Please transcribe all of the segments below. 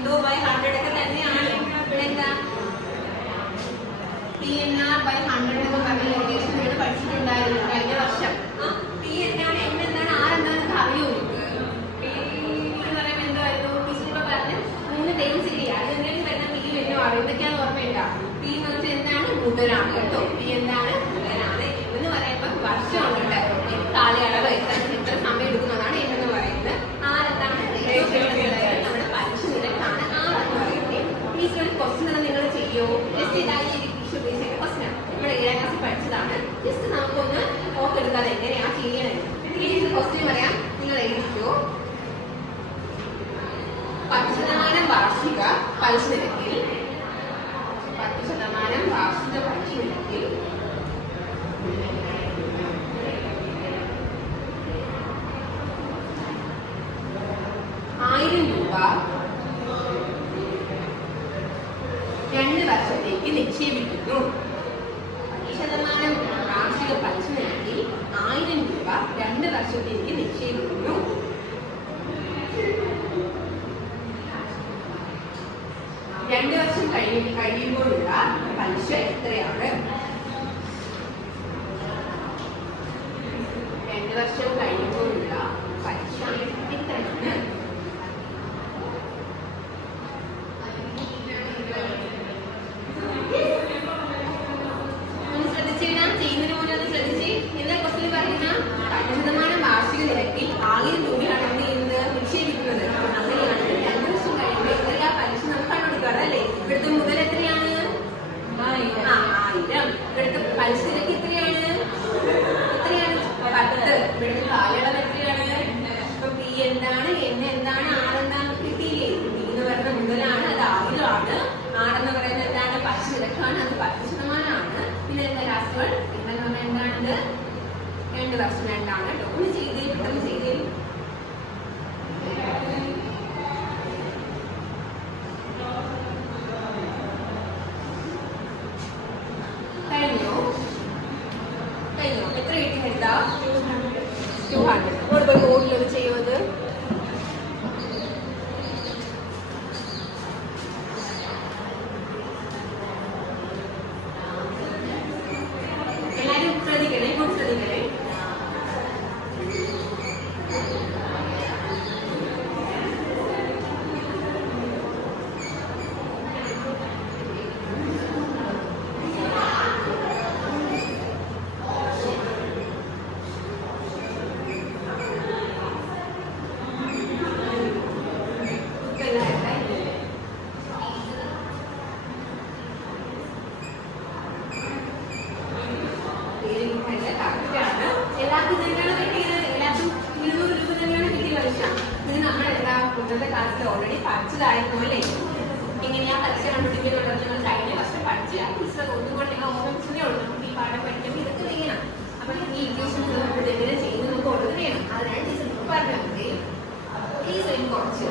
എന്തോ ബൈ 100 ഒക്കെ തന്നെയാണ്. എന്താ PNR/100 എന്ന് പറഞ്ഞ ലൊക്കേഷൻ നിങ്ങൾ പഠിച്ചിട്ടുണ്ടായിരുന്നു കഴിഞ്ഞ വർഷം. P എന്താണ്, N എന്താണ്, R എന്താണെന്ന് അറിയോ നിങ്ങൾക്ക്? P എന്ന് പറയുമ്പോൾ എന്തായിരുന്നു? ടീച്ചറിലൂടെ പറഞ്ഞ് 3 ഡെൻസിറ്റി അത് എന്തെങ്കിലും വരുന്ന P എന്നോ അറിയും. ഇതൊക്കെയാണ് ഓർമ്മയുണ്ട. P എന്ന് വെച്ചാൽ എന്താണ്? മുതലാണ് കേട്ടോ. P എന്താണ്? മുതലാണ്. എന്ന് പറയുമ്പോൾ വർഷമുണ്ട്, കാലയളവ് എത്ര സമയം എടുക്കുന്നതാണ് എന്ന് പറയുന്നത്. R എന്താണ്? നമ്മുടെ പലിശ നിരക്കാണ് R എന്ന് പറയുന്നത്. ടീച്ചർ ക്വസ്റ്റ്യൻ നിങ്ങൾ ചെയ്യോ? ജസ്റ്റ് ഇതായി ക്വസ്റ്റ്യൻ നമ്മൾ 7ാം ക്ലാസ്സിൽ പഠിച്ചതാണ്. ജസ്റ്റ് നമുക്കൊന്ന് ഓർത്തെടുക്കാതെ എങ്ങനെയാ ചെയ്യണത്. ക്വസ്റ്റ്യൻ പറയാം, നിങ്ങൾ എഴുതിക്കോ. 10% വാർഷിക പലിശ നിരക്കിൽ 10% വാർഷിക പലിശ നിരക്കിൽ 1000 രൂപ 2 വർഷത്തേക്ക് നിക്ഷേപിക്കുന്നു. 10% വാർഷിക പലിശ നിരക്കിൽ 1000 രൂപ 2 വർഷത്തേക്ക് നിക്ഷേപിക്കുന്നു. 2 വർഷം കഴിയുമ്പോഴുള്ള പലിശ എത്രയാണ്? 2 വർഷം കഴിയുമ്പോഴുള്ള പലിശ എത്രയാണ്? ചെയ്യുന്നതിന് മുന്നേ ഒന്ന് ശ്രദ്ധിച്ച്. എന്താ ക്വസ്റ്റ്യൻ പറയുന്ന? 10% വാർഷിക നിരക്കിൽ 1000 രൂപയാണ് എന്ത് ചെയ്യുന്നത്? നിക്ഷേപിക്കുന്നത്. അങ്ങനെയാണെങ്കിൽ 2 വർഷം കഴിയുമ്പോൾ എത്രയാ പലിശ നമുക്ക് കണ്ടുപിടിക്കാം അല്ലേ? ഇവിടുത്തെ മുതൽ എത്രയാണ്? 1000. ഇവിടുത്തെ പലിശ നിരക്ക് എത്രയാണ്? 10. ഇവിടുത്തെ കാലയളവ് എത്രയാണ്? P എന്താണ്, N എന്താണ്, R എന്താണ് കിട്ടിയില്ലേ? P എന്ന് പറയുന്ന മുതലാണ്, അത് 1000 ആണ്. R എന്ന് പറയുന്നത് എന്താണ്? പലിശ നിരക്കാണ്, അത് 10%. പിന്നെ എന്താ ലാസ്റ്റ് വൺ? എന്ന് പറഞ്ഞാൽ എന്താണിത്? 2 വർഷം 2 ആണ് കേട്ടോ. ഒന്ന് ചെയ്തേ, പെട്ടെന്ന് ചെയ്തേ. കഴിഞ്ഞോ? എത്ര കിട്ടി? എന്താ 200. ഇവിടെ പോയി ഓടിലൊക്കെ ചെയ്യുന്നത്. ഓൾറെഡി പഠിച്ചതായിരുന്നു അല്ലേ? എങ്ങനെയാ പലിശ കണ്ടുപിടിക്കുന്നുള്ളത് നിങ്ങൾ കഴിഞ്ഞ വർഷം പഠിച്ചില്ല. ടീച്ചർ ഒന്നുകൂടെ നിങ്ങൾ ഓർമ്മിച്ചതേ ഉള്ളൂ. നമുക്ക് ഈ പാഠം പഠിക്കുമ്പോൾ ഇതൊക്കെ ചെയ്യണം. അപ്പൊ ഈ ഇക്വേഷൻസ് നമ്മൾ എങ്ങനെ ചെയ്യുന്നത് നമുക്ക് ഓർഡർ ചെയ്യണം. അതിനാണ് ടീച്ചർ പറഞ്ഞത്. ടീച്ചറിന് കുറച്ച്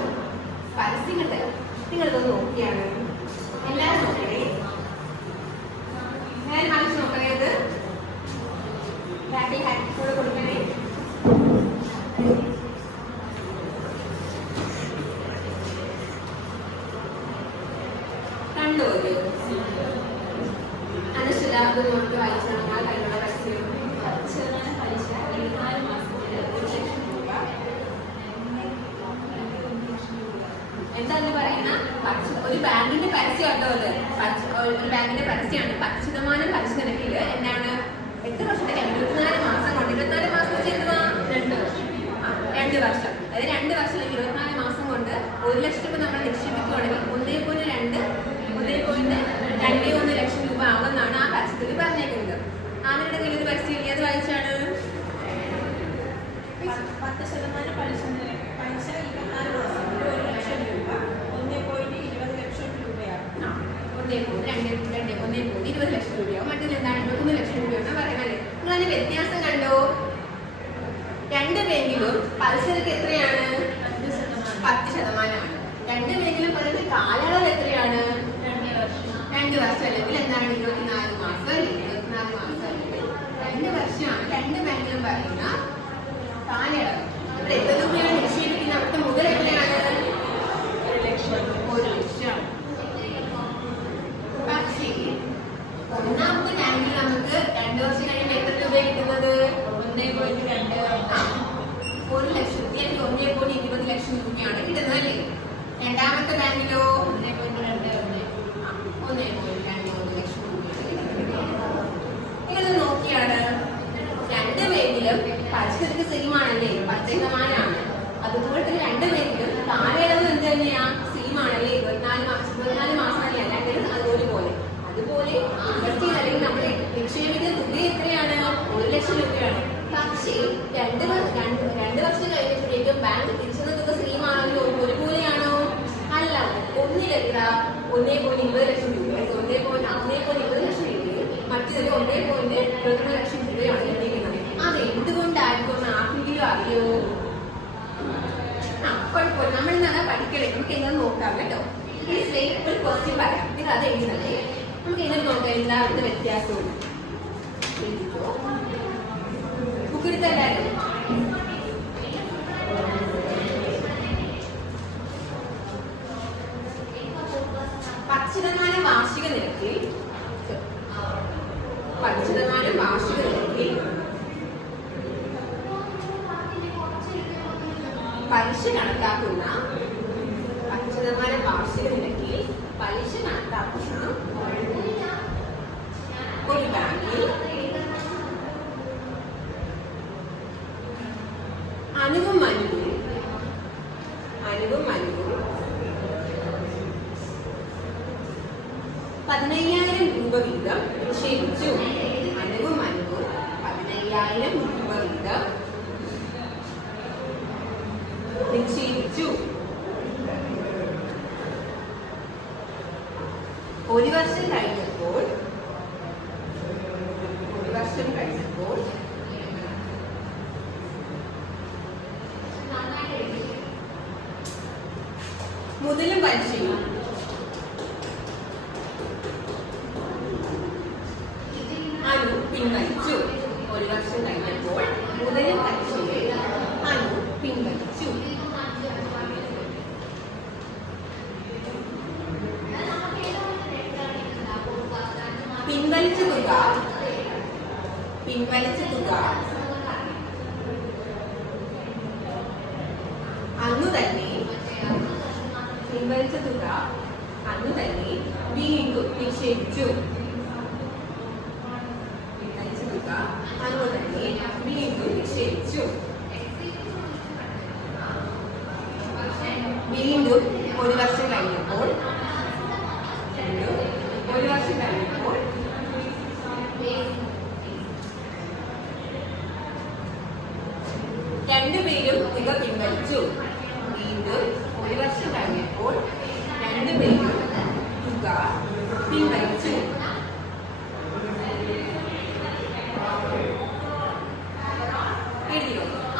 പരസ്യങ്ങൾ തരാം. നിങ്ങളിതൊന്ന് നോക്കിയാണ് എല്ലാവരും നോക്കണേ. ഞാൻ മനസ്സിൽ നോക്കണേ. അത് കൂടെ കൊടുക്കണേ. കണ്ടോ? ഒരു അനശ്വര അത് നോക്കി വായിച്ചാൽ കൈകളുടെ പരസ്യം 10% പലിശ 24 മാസത്തിൽ 1 ലക്ഷം രൂപ. എന്താന്ന് പറയുന്ന ഒരു ബാങ്കിന്റെ പരസ്യം കേട്ടോ. അത് ഒരു ബാങ്കിന്റെ പരസ്യമാണ്. 10% പലിശ നിരക്കിൽ എന്താണ്? എത്ര വർഷത്തേക്ക്? 24 മാസം കൊണ്ട്. 24 മാസം വെച്ച് എന്തുവാ? 2 വർഷം. അതായത് 2 വർഷം 24 മാസം കൊണ്ട് 1 ലക്ഷം രൂപ നമ്മൾ നിക്ഷേപിക്കുകയാണെങ്കിൽ 1.21 ലക്ഷം രൂപ ആവുമെന്നാണ് ആ പരസ്യത്തിൽ പറഞ്ഞേക്കുന്നത്. അവരുടെ കയ്യിൽ ഒരു പരസ്യം ഇല്ലേ? അത് വായിച്ചാണ് 10% പലിശ 24 മാസം 1 ലക്ഷം രൂപ 1.20 ലക്ഷം രൂപയാണ്. 1.20 ലക്ഷം രൂപയാവും. മറ്റേത് എന്താണ്? 3 ലക്ഷം രൂപയാണ് പറയുന്നത്. നിങ്ങൾ അതിന്റെ വ്യത്യാസം കണ്ടോ? 2 ബാങ്കിലും പലിശ നിരക്ക് എത്രയാണ്? 10%. 2 ബാങ്കിലും പറയുന്നത് കാലയളവ് എത്രയാണ്? 2 വർഷം അല്ലെങ്കിൽ എന്താണ്? 24 മാസം. 24 മാസം അല്ലെങ്കിൽ 2 വർഷമാണ് 2 ബാങ്കിലും പറയുന്ന കാലയളവ്. ഇവിടെ എത്ര രൂപയാണ് നിക്ഷേപിക്കുന്നത്? അവിടുത്തെ മുതൽ എത്രയാണ്? 1 ലക്ഷം. 1 അടുത്ത ബാങ്കിലോ 1.2 ലക്ഷം രൂപ. നിങ്ങളത് നോക്കിയാണ് രണ്ടുപേരിലും പലിശക്ക് സെയിം ആണല്ലേ, 10% അതുപോലെ തന്നെ രണ്ടുപേരിലും കാലയളവ് എന്ത് തന്നെയാ സെയിം ആണല്ലേ, 24 മാസം അല്ലേ, രണ്ടുപേരും അതുപോലെ. അതുപോലെ ഇൻവെസ്റ്റ് അല്ലെങ്കിൽ നമ്മൾ നിക്ഷേപിക്കുന്ന തുക എത്രയാണ്, 1 ലക്ഷം രൂപയാണ്. പക്ഷേ രണ്ട് വർഷം കഴിഞ്ഞപ്പോഴേക്കും ബാങ്ക് തിരിച്ചുന്ന തുക സെയിം ആണല്ലോ, ഒരുപോലെയാണോ? അല്ല. ഒന്നിലെത്ര 1.20 ലക്ഷം രൂപ, 1.20 ലക്ഷം രൂപയും മറ്റൊരു 1.21 ലക്ഷം രൂപയാണ് ലഭിക്കുന്നത്. അത് എന്തുകൊണ്ടായിരിക്കും ആർക്കെങ്കിലും അറിയോ? കുഴപ്പമില്ല, നമ്മൾ ഇന്നാണ് പഠിക്കണേ, നമുക്ക് എങ്ങനെ നോക്കാം കേട്ടോ. ഒരു ക്വസ്റ്റ്യൻ പറയാം, ഇത് അത് എഴുതണേ. നമുക്ക് എങ്ങനെ നോക്കാം എന്താ അവിടുത്തെ വ്യത്യാസവും. ബുക്ക് എടുത്തല്ലായിരുന്നു. ശതമാനം വാർഷിക നിരക്കിൽ പലിശ കണക്കാക്കുന്ന 10% വാർഷിക നിരക്കിൽ പലിശ കണക്കാക്കുന്ന ഒരു ബാങ്കിൽ അനുവും മനുവും 15,000 രൂപ വീതം നിക്ഷേപിച്ചു. അനുവും മനുവും 15,000 രൂപ വീതം നിക്ഷേപിച്ചു. ഒരു വർഷം കഴിഞ്ഞപ്പോൾ മുതലും പലിശയും അനു പിൻവലിച്ചു. ഒരു വർഷം കഴിഞ്ഞപ്പോൾ മുതലും പലിശയും അനു പിൻവലിച്ചു. പിൻവലിച്ച തുക അന്നു തന്നെ വീണ്ടും നിക്ഷേപിച്ചു. വീണ്ടും ഒരു വർഷം കഴിഞ്ഞപ്പോൾ രണ്ടുപേരും തുക പിൻവലിച്ചു. വീണ്ടും ഒരു വർഷം കഴിഞ്ഞപ്പോൾ രണ്ടുപേരും തുക പിൻവലിച്ചു.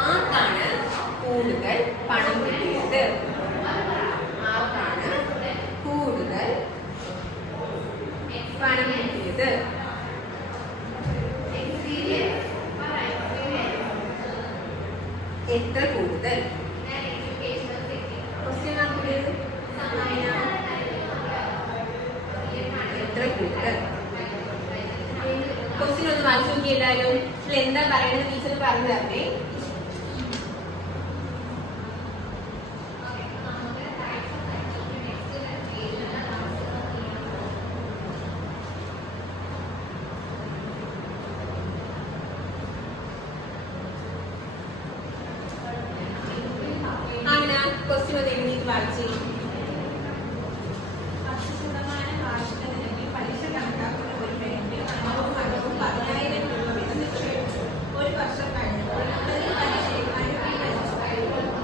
ആർക്കാണ് കൂടുതൽ പണം കിട്ടിയത്? എത്ര കൂടുതൽ? എത്ര കൂടുതൽ? ക്വസ്റ്റ്യൻ ഒന്ന് വായിച്ചു നോക്കി എല്ലാവരും. എന്താ പറയുന്നത് ടീച്ചർ പറഞ്ഞു തരണേ. ക്വസ്റ്റ്യൻ ഒന്ന് എഴുതിയിട്ട് വായിച്ചു. 10% വാർഷിക നിരക്കിൽ പലിശ കണക്കാക്കുന്ന ഒരു ബാങ്കിൽ അനുവും മനുവും 15,000 രൂപ വീതം നിക്ഷേപിച്ചു. ഒരു വർഷം കഴിഞ്ഞപ്പോൾ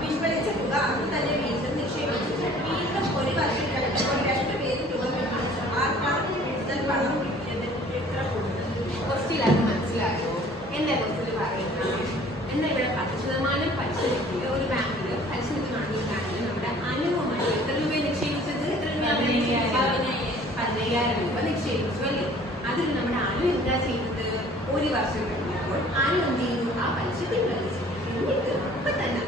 പിൻവലിച്ച തുക അന്ന് തന്നെ വീണ്ടും നിക്ഷേപിച്ചു. വീണ്ടും ഒരു വർഷം കഴിഞ്ഞപ്പോൾ രണ്ടുപേരും തുക പിൻവലിച്ചു. ആർക്കാണ് കൂടുതൽ പണം കിട്ടിയത്? എത്ര കൂടുതൽ? ക്വസ്റ്റ്യൻ മനസ്സിലായോ? എന്താ ക്വസ്റ്റ്യൻ പറയുന്നത്? എന്താ ഇവിടെ 10% പലിശ നിരക്കിൽ ഒരു ബാങ്കിൽ പലിശ നിരക്കാണെങ്കിൽ നമ്മുടെ അനുവും എത്ര രൂപ നിക്ഷേപിച്ചത്? 15,000 രൂപ നിക്ഷേപിച്ചു അല്ലേ? അതിൽ നമ്മുടെ അനു എന്താ ചെയ്തത്? ഒരു വർഷം കഴിഞ്ഞപ്പോൾ അനു എന്ത് ചെയ്തു? ആ പലിശ പിൻവലിച്ചു. എന്നിട്ട് ഇപ്പൊ തന്നെ